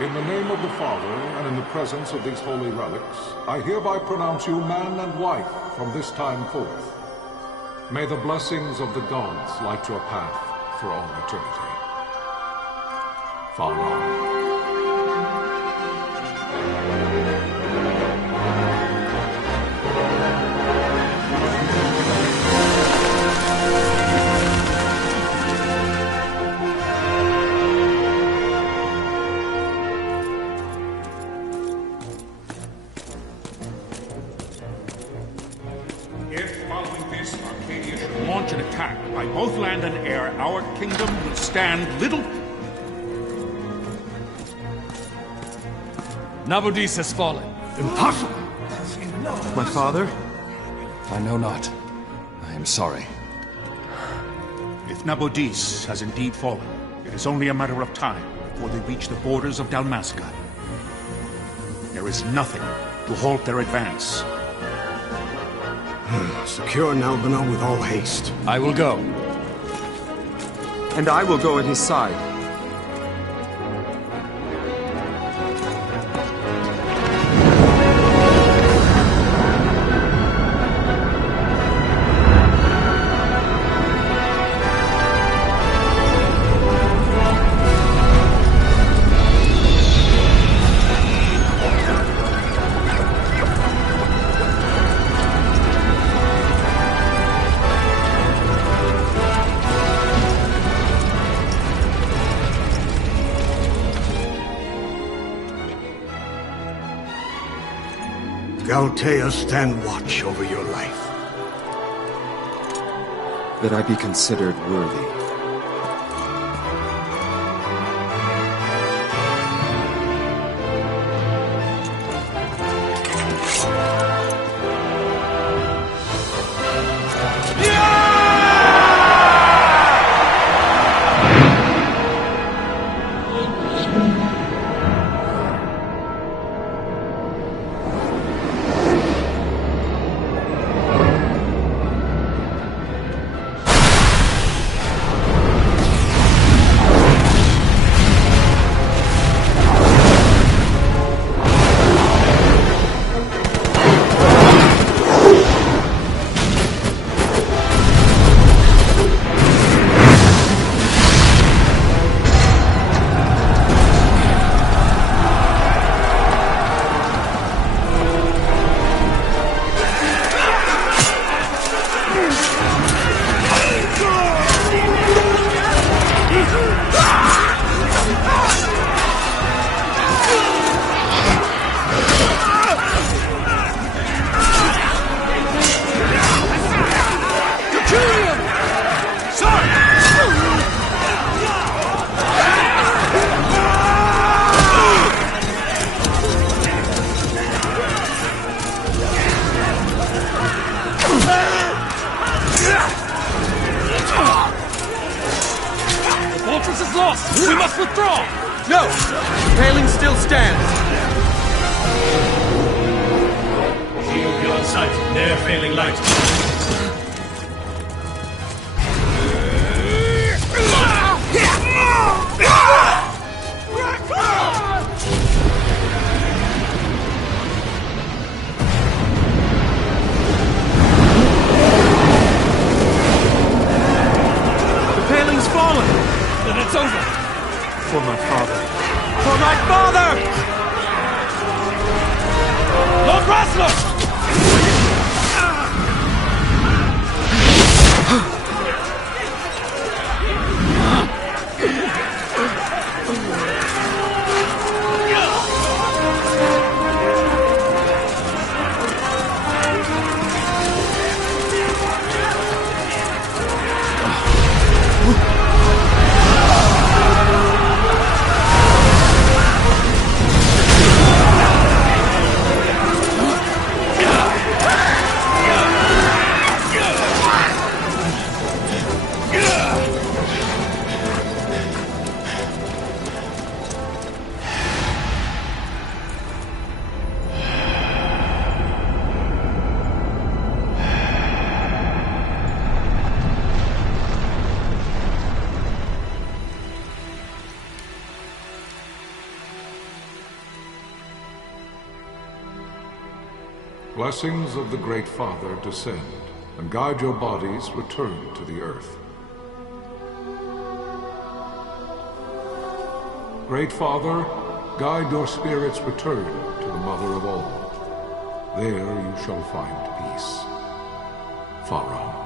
In the name of the Father, and in the presence of these holy relics, I hereby pronounce you man and wife from this time forth. May the blessings of the gods light your path for all eternity. Far on. Launch an attack by both land and air, our kingdom will stand little... Nabudis has fallen. Impossible! My father? I know not. I am sorry. If Nabudis has indeed fallen, it is only a matter of time before they reach the borders of Dalmasca. There is nothing to halt their advance. Secure Nalbina with all haste. I will go. And I will go at his side. Galtea, stand watch over your life. That I be considered worthy. We must withdraw! No! The paling still stands! Shield beyond sight, ne'er failing light. The paling's fallen! Then it's over! For my father. For my father! Lord Rasler! blessings of the Great Father descend, and guide your bodies return to the earth. Great Father, guide your spirits return to the Mother of all. There you shall find peace. Pharaoh.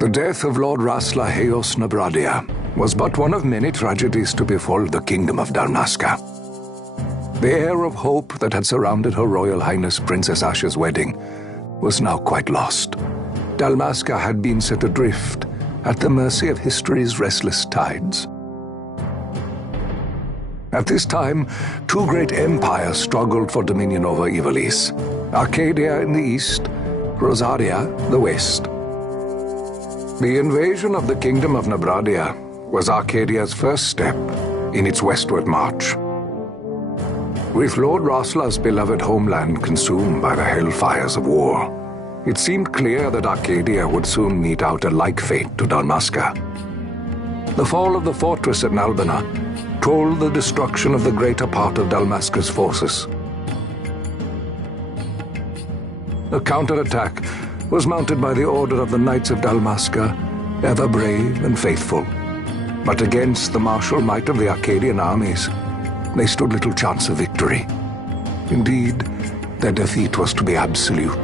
The death of Lord Rasla Heos Nabradia was but one of many tragedies to befall the kingdom of Dalmasca. The air of hope that had surrounded Her Royal Highness Princess Asha's wedding was now quite lost. Dalmasca had been set adrift at the mercy of history's restless tides. At this time, two great empires struggled for dominion over Ivalice: Arcadia in the east, Rosaria the west. The invasion of the Kingdom of Nabradia was Arcadia's first step in its westward march. With Lord Rasla's beloved homeland consumed by the hellfires of war, it seemed clear that Arcadia would soon mete out a like fate to Dalmasca. The fall of the fortress at Nalbina told the destruction of the greater part of Dalmasca's forces. A counterattack was mounted by the order of the Knights of Dalmasca, ever brave and faithful. But against the martial might of the Arcadian armies, they stood little chance of victory. Indeed, their defeat was to be absolute.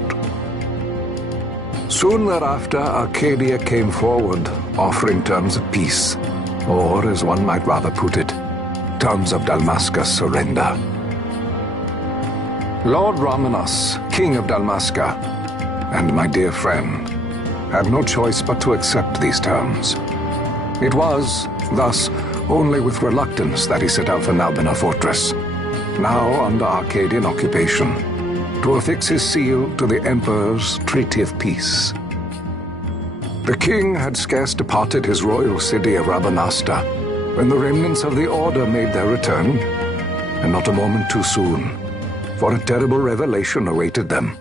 Soon thereafter, Arcadia came forward, offering terms of peace, or, as one might rather put it, terms of Dalmasca's surrender. Lord Ramenas, King of Dalmasca, and my dear friend, had no choice but to accept these terms. It was, thus, only with reluctance that he set out for Nalbina Fortress, now under Arcadian occupation, to affix his seal to the Emperor's Treaty of Peace. The king had scarce departed his royal city of Rabanasta when the remnants of the Order made their return, and not a moment too soon, for a terrible revelation awaited them.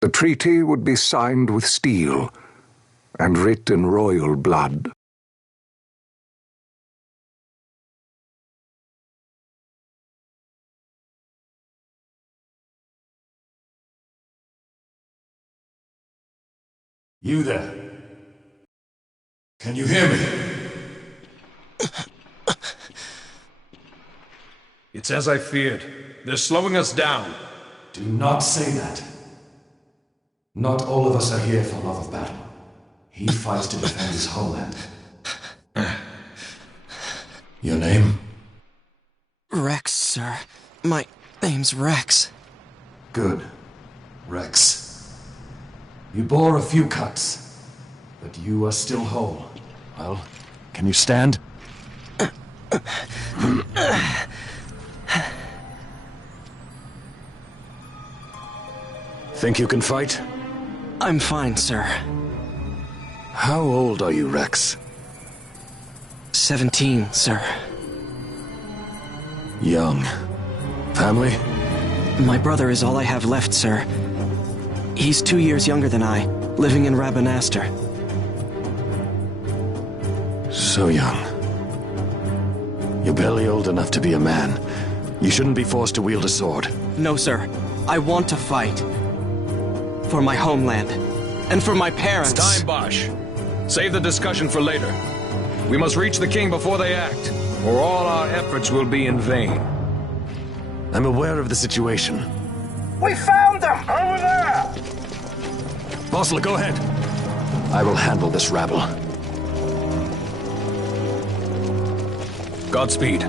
The treaty would be signed with steel and writ in royal blood. You there? Can you hear me? It's as I feared. They're slowing us down. Do not say that. Not all of us are here for love of battle. He fights to defend his homeland. Your name? Rex, sir. My name's Rex. Good. Rex. You bore a few cuts, but you are still whole. Well, can you stand? Think you can fight? I'm fine, sir. How old are you, Rex? 17, sir. Young. Family? My brother is all I have left, sir. He's 2 years younger than I, living in Rabanastre. So young. You're barely old enough to be a man. You shouldn't be forced to wield a sword. No, sir. I want to fight. For my homeland. And for my parents. It's time, Bosch. Save the discussion for later. We must reach the king before they act, or all our efforts will be in vain. I'm aware of the situation. We found them! Over there! Bosler, go ahead. I will handle this rabble. Godspeed.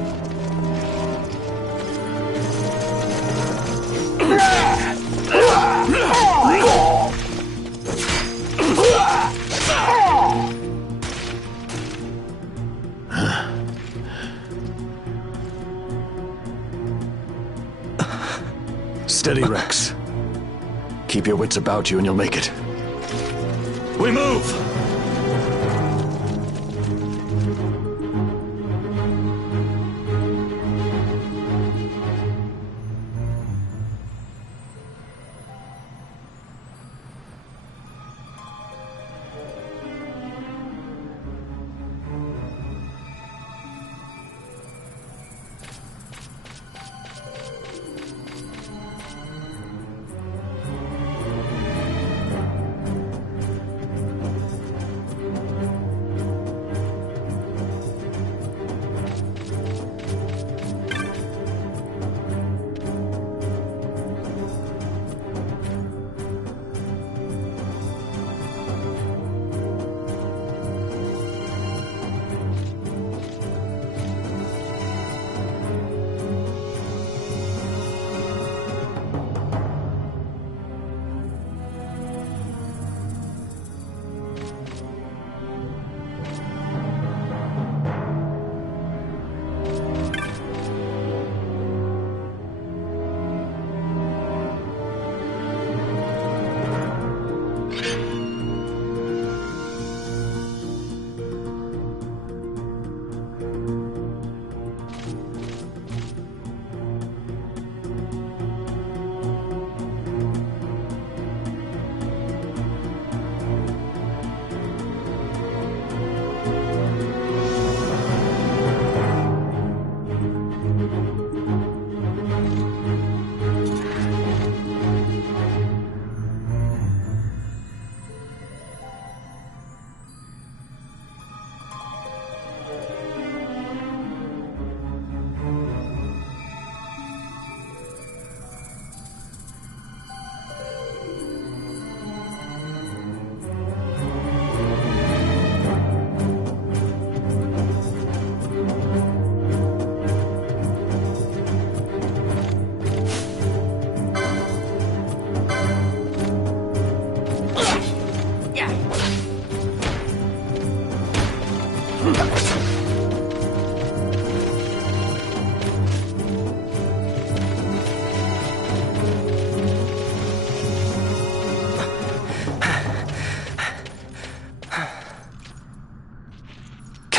Steady, Rex. Keep your wits about you and you'll make it. We move!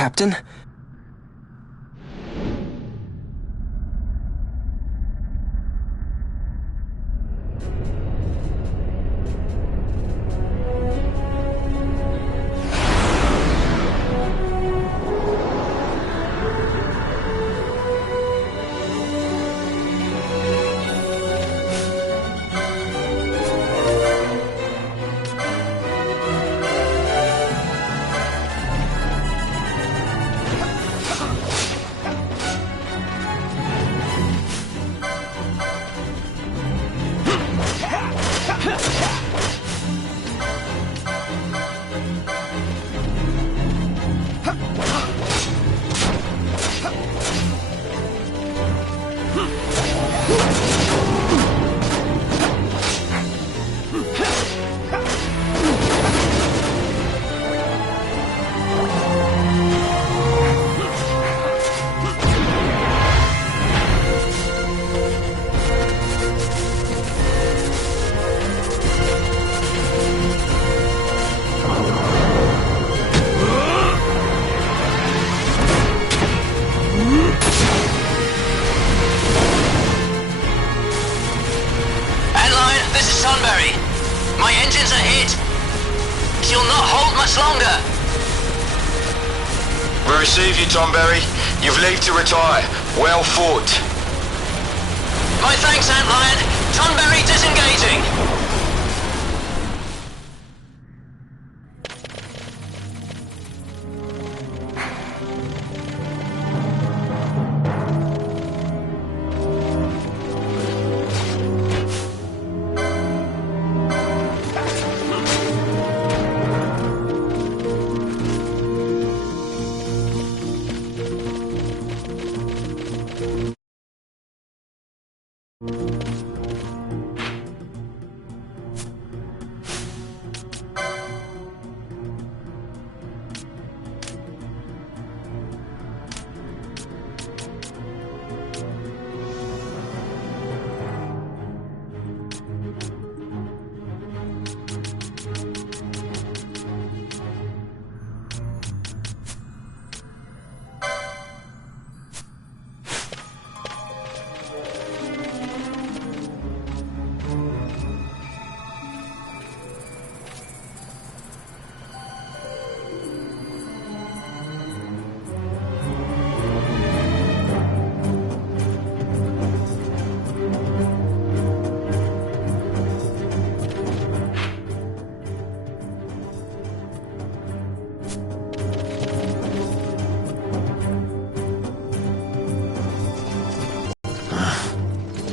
Captain? My engines are hit. She'll not hold much longer. We receive you, Tomberry. You've leave to retire. Well fought. My thanks, Antlion. Tonberry disengaging.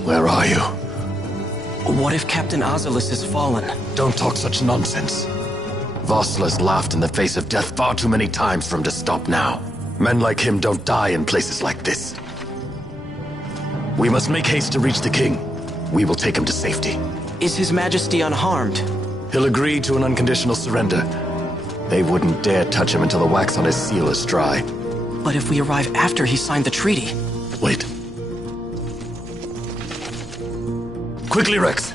Where are you? What if Captain Azulis has fallen? Don't talk such nonsense. Vosla's laughed in the face of death far too many times for him to stop now. Men like him don't die in places like this. We must make haste to reach the king. We will take him to safety. Is His Majesty unharmed? He'll agree to an unconditional surrender. They wouldn't dare touch him until the wax on his seal is dry. But if we arrive after he signed the treaty... Wait. Quickly, Rex!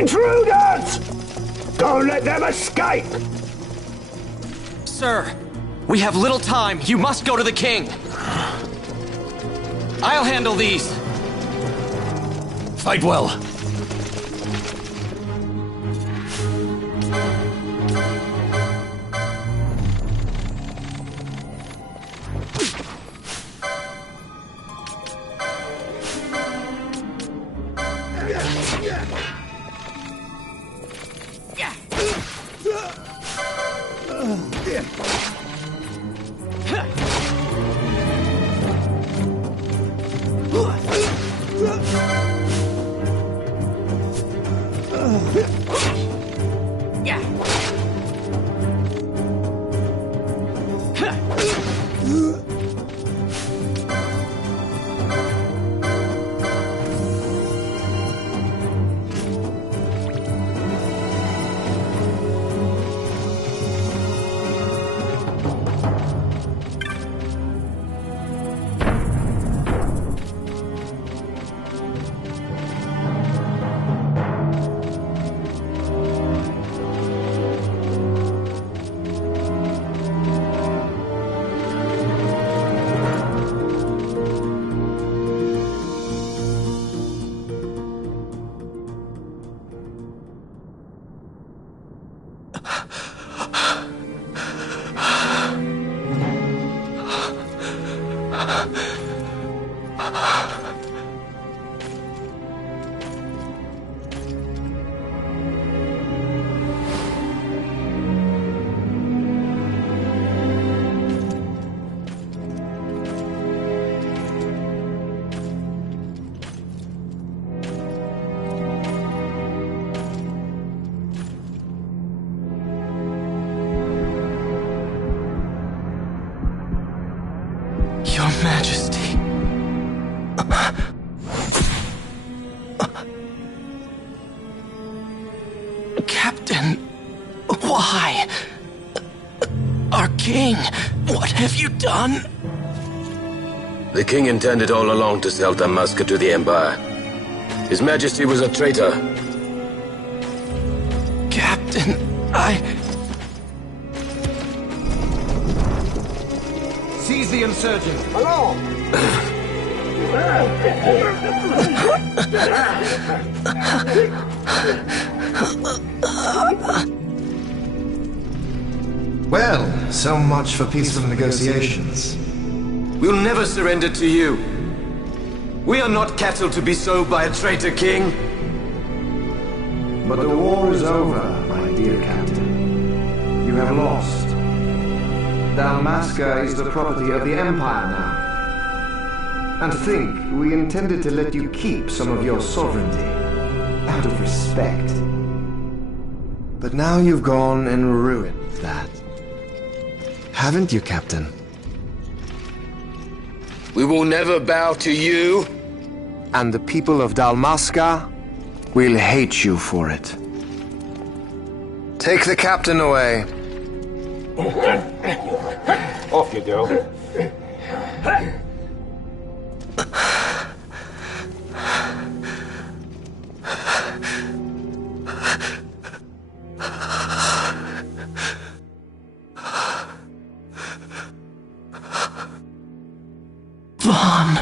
Intruders! Don't let them escape! Sir, we have little time. You must go to the king. I'll handle these. Fight well. Your Majesty. Captain, why? Our king, what have you done? The king intended all along to sell Dalmasca to the Empire. His Majesty was a traitor. Captain, Seize the insurgent! Hello! Well, so much for peaceful negotiations. We'll never surrender to you. We are not cattle to be sold by a traitor king. But the war is over, my dear Captain. You have lost. Dalmasca is the property of the Empire now. And to think we intended to let you keep some of your sovereignty, out of respect. But now you've gone and ruined that. Haven't you, Captain? We will never bow to you. And the people of Dalmasca will hate you for it. Take the captain away. Off you go. Vaughn.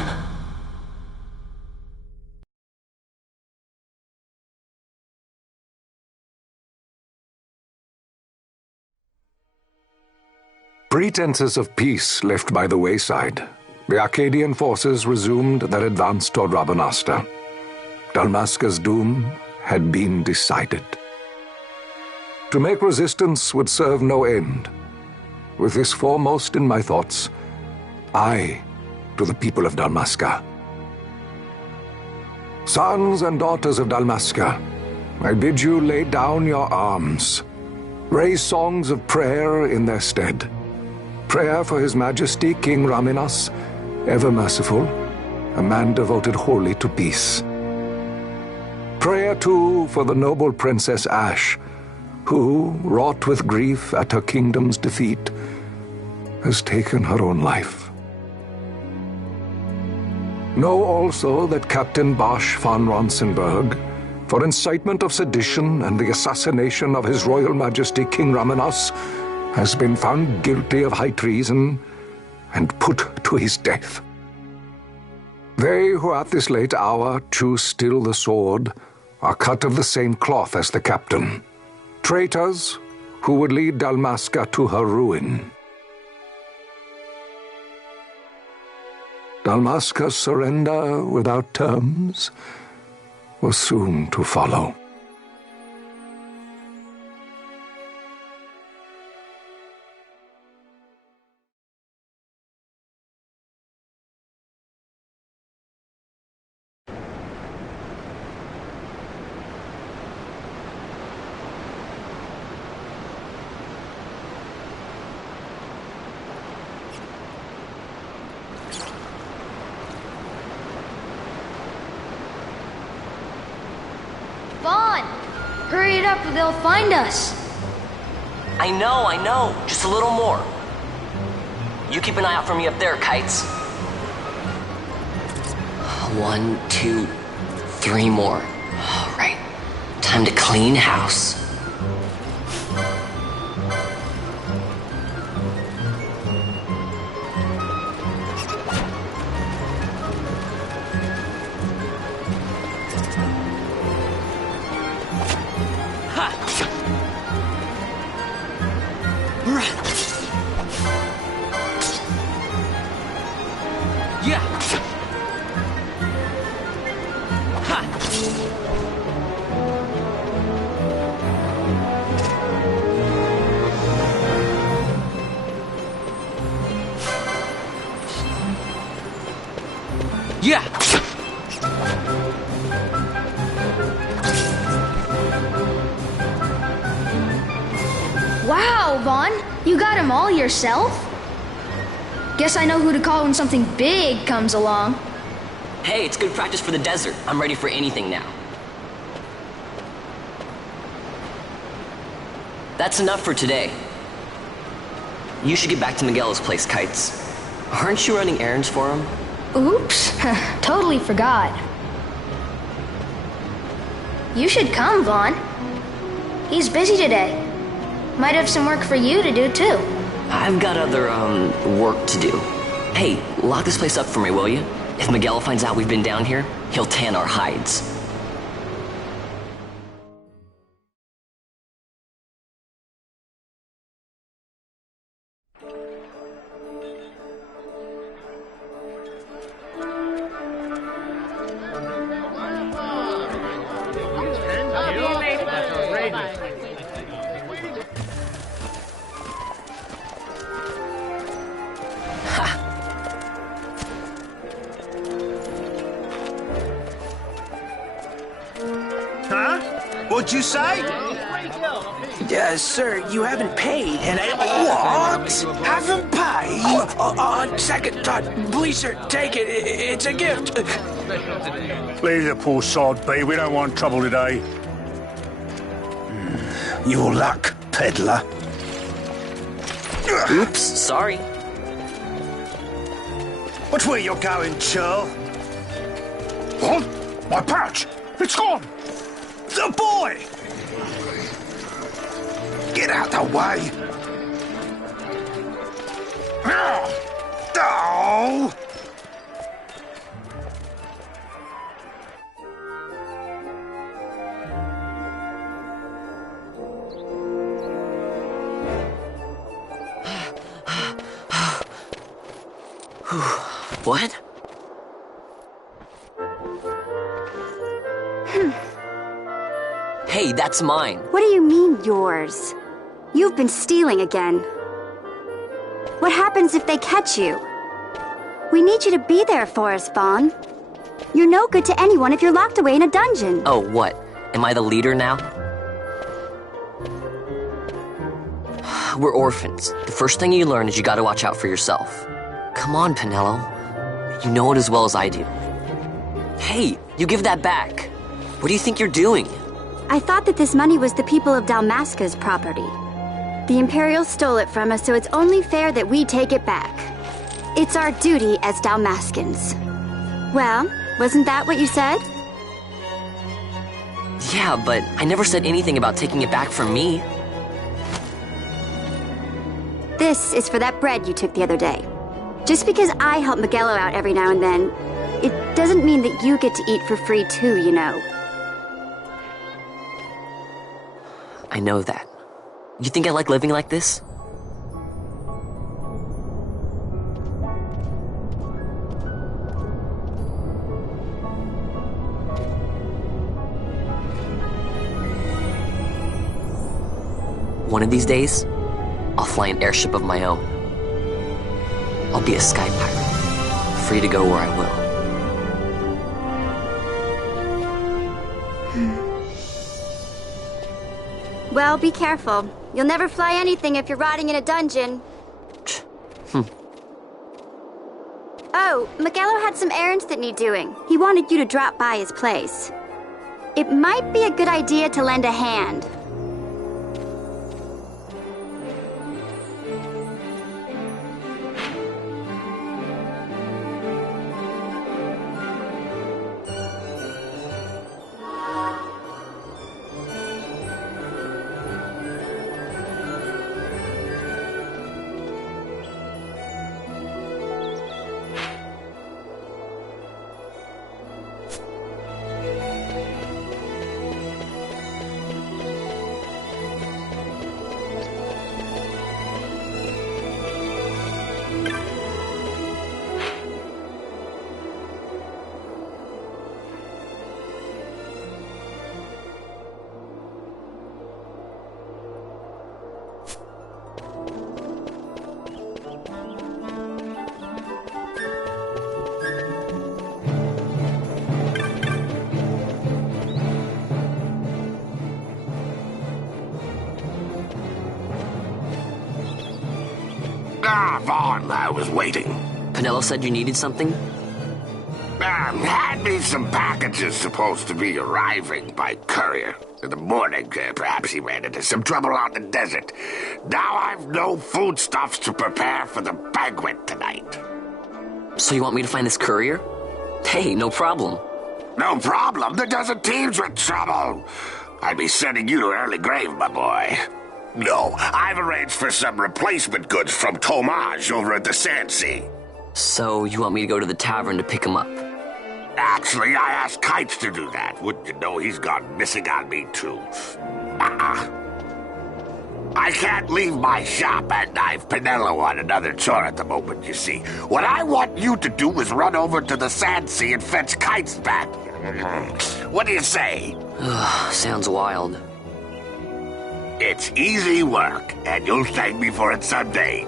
Pretenses of peace left by the wayside, the Arcadian forces resumed their advance toward Rabanasta. Dalmasca's doom had been decided. To make resistance would serve no end. With this foremost in my thoughts, I to the people of Dalmasca. Sons and daughters of Dalmasca, I bid you lay down your arms. Raise songs of prayer in their stead. Prayer for His Majesty King Raminas, ever merciful, a man devoted wholly to peace. Prayer, too, for the noble Princess Ash, who, wrought with grief at her kingdom's defeat, has taken her own life. Know also that Captain Bosch von Ronsenberg, for incitement of sedition and the assassination of His Royal Majesty King Ramenos, has been found guilty of high treason and put to his death. They who at this late hour choose still the sword are cut of the same cloth as the captain, traitors who would lead Dalmasca to her ruin. Dalmasca's surrender without terms was soon to follow. Hurry it up or they'll find us. I know. Just a little more. You keep an eye out for me up there, Kites. 1, 2, 3 more. All right. Time to clean house. Yeah! Wow, Vaughn! You got him all yourself? Guess I know who to call when something big comes along. Hey, it's good practice for the desert. I'm ready for anything now. That's enough for today. You should get back to Miguel's place, Kites. Aren't you running errands for him? Oops, totally forgot. You should come, Vaughn. He's busy today. Might have some work for you to do, too. I've got other, work to do. Hey, lock this place up for me, will you? If Miguel finds out we've been down here, he'll tan our hides. What'd you say? Sir, you haven't paid, and What? Haven't paid? On second thought, please, sir, take it. It's a gift. Leave the poor sod be. We don't want trouble today. Your luck, peddler. Oops, sorry. Watch where you're going, churl. What? My pouch! It's gone! The boy! Get out the way! Oh! What? Hey, that's mine. What do you mean, yours? You've been stealing again. What happens if they catch you? We need you to be there for us, Vaughn. You're no good to anyone if you're locked away in a dungeon. Oh, what? Am I the leader now? We're orphans. The first thing you learn is you gotta watch out for yourself. Come on, Pinello. You know it as well as I do. Hey, you give that back. What do you think you're doing? I thought that this money was the people of Dalmasca's property. The Imperials stole it from us, so it's only fair that we take it back. It's our duty as Dalmascans. Well, wasn't that what you said? Yeah, but I never said anything about taking it back from me. This is for that bread you took the other day. Just because I help Miguelo out every now and then, it doesn't mean that you get to eat for free too, you know. I know that. You think I like living like this? One of these days, I'll fly an airship of my own. I'll be a sky pirate, free to go where I will. Well, be careful. You'll never fly anything if you're rotting in a dungeon. Oh, Miguelo had some errands that need doing. He wanted you to drop by his place. It might be a good idea to lend a hand. Ah, Vaughn, I was waiting. Penelo said you needed something? Had me some packages supposed to be arriving by courier. In the morning, perhaps he ran into some trouble out in the desert. Now I've no foodstuffs to prepare for the banquet tonight. So you want me to find this courier? Hey, no problem. No problem? The desert teems with trouble. I'd be sending you to early grave, my boy. No, I've arranged for some replacement goods from Tomage over at the Sand Sea. So you want me to go to the tavern to pick him up? Actually, I asked Kites to do that. Wouldn't you know he's gone missing on me, too. I can't leave my shop, and I've Penelo on another chore at the moment, you see. What I want you to do is run over to the Sand Sea and fetch Kites back. What do you say? Sounds wild. It's easy work, and you'll thank me for it someday.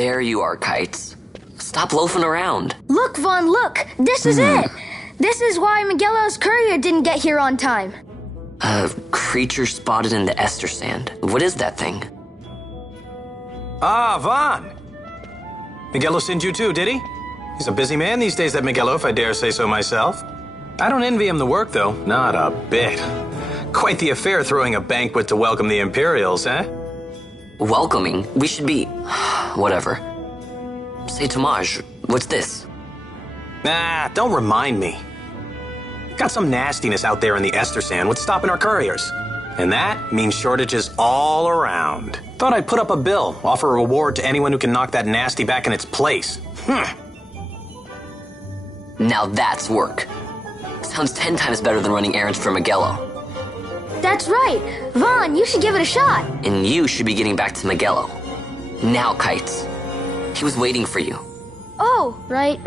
There you are, Kites. Stop loafing around. Look, Vaughn, look! This is it! This is why Miguelo's courier didn't get here on time. A creature spotted in the Ester Sand. What is that thing? Ah, Vaughn! Miguelo sent you too, did he? He's a busy man these days, that Miguelo, if I dare say so myself. I don't envy him the work, though. Not a bit. Quite the affair throwing a banquet to welcome the Imperials, eh? Welcoming? We should be... whatever. Say, Tomaj, what's this? Nah, don't remind me. Got some nastiness out there in the Ester Sand. What's stopping our couriers? And that means shortages all around. Thought I'd put up a bill, offer a reward to anyone who can knock that nasty back in its place. Now that's work. Sounds 10 times better than running errands for Miguelo. That's right! Vaughn, you should give it a shot! And you should be getting back to Miguelo. Now, Kites. He was waiting for you. Oh, right.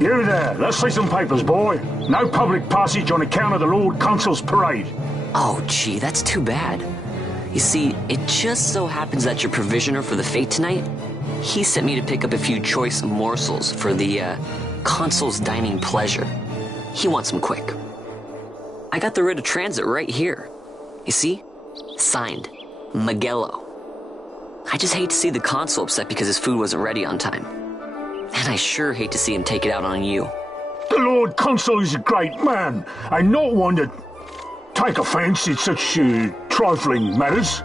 You there, let's see some papers, boy. No public passage on account of the Lord Consul's parade. Oh, gee, that's too bad. You see, it just so happens that your provisioner for the fete tonight, he sent me to pick up a few choice morsels for the, Consul's dining pleasure. He wants them quick. I got the writ of transit right here. You see? Signed, Magello. I just hate to see the Consul upset because his food wasn't ready on time. And I sure hate to see him take it out on you. The Lord Consul is a great man, and not one to take offence in such trifling matters.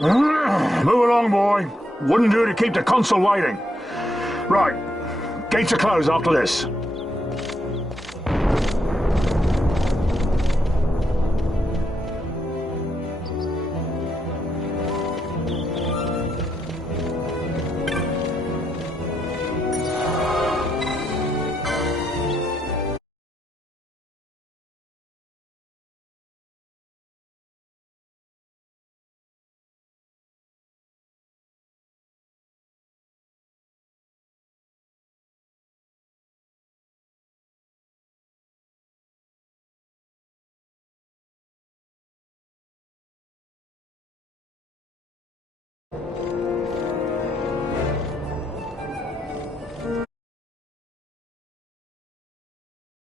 Move along, boy. Wouldn't do to keep the Consul waiting. Right, gates are closed after this.